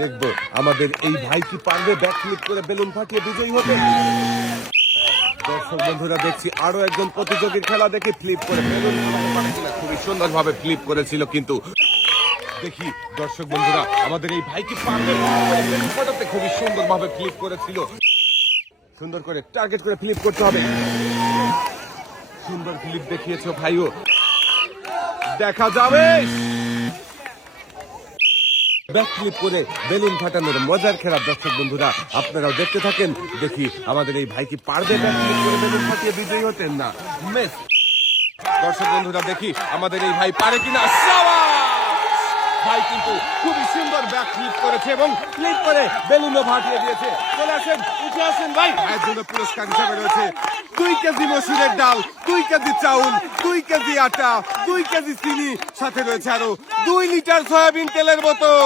দেখবো আমাদের এই ভাই কি পারবে ব্যাক ফ্লিপ করে বেলুন ফাটিয়ে বিজয়ী হতে। দর্শক বন্ধুরা দেখছি আরো একজন প্রতিযোগীর খেলা দেখে ফ্লিপ করে বেলুন খুবই সুন্দর ভাবে ফ্লিপ করেছিল, কিন্তু দেখি দর্শক বন্ধুরা আমাদের এই ভাই কি পারবে বেলুন ফাটাতে খুবই সুন্দর ভাবে ফ্লিপ করেছিল। সুন্দর করে টার্গেট করে ফ্লিপ করতে হবে। সুন্দর ফ্লিপ দেখিয়েছো ভাইও, দেখা যাবে। ব্যাক ফ্লিপ করে বেলুন ফাটানোর মজার খেলা দর্শক বন্ধুরা আপনারাও দেখতে থাকেন। দেখি আমাদের এই ভাই কি পারবে ব্যাক ফ্লিপ করে বেলুন ফাটিয়ে বিজয়ী হতেন না মিস। দর্শক বন্ধুরা দেখি আমাদের এই ভাই পারে কিনা। ভাই কিন্তু খুবই সুন্দর ব্যাক ফ্লিপ করেছে এবং ফ্লিপ করে বেলুনও ফাটিয়ে দিয়েছে। চলে আসেন, উঠে আসেন ভাই। ভাইয়ের জন্য পুরস্কার হিসাবে রয়েছে 2 কেজি মসুরের ডাল, 2 কেজি চাউল, 2 কেজি আটা, 2 কেজি চিনি, সাথে রয়েছে আরো 2 লিটার সয়াবিন তেলের বোতল।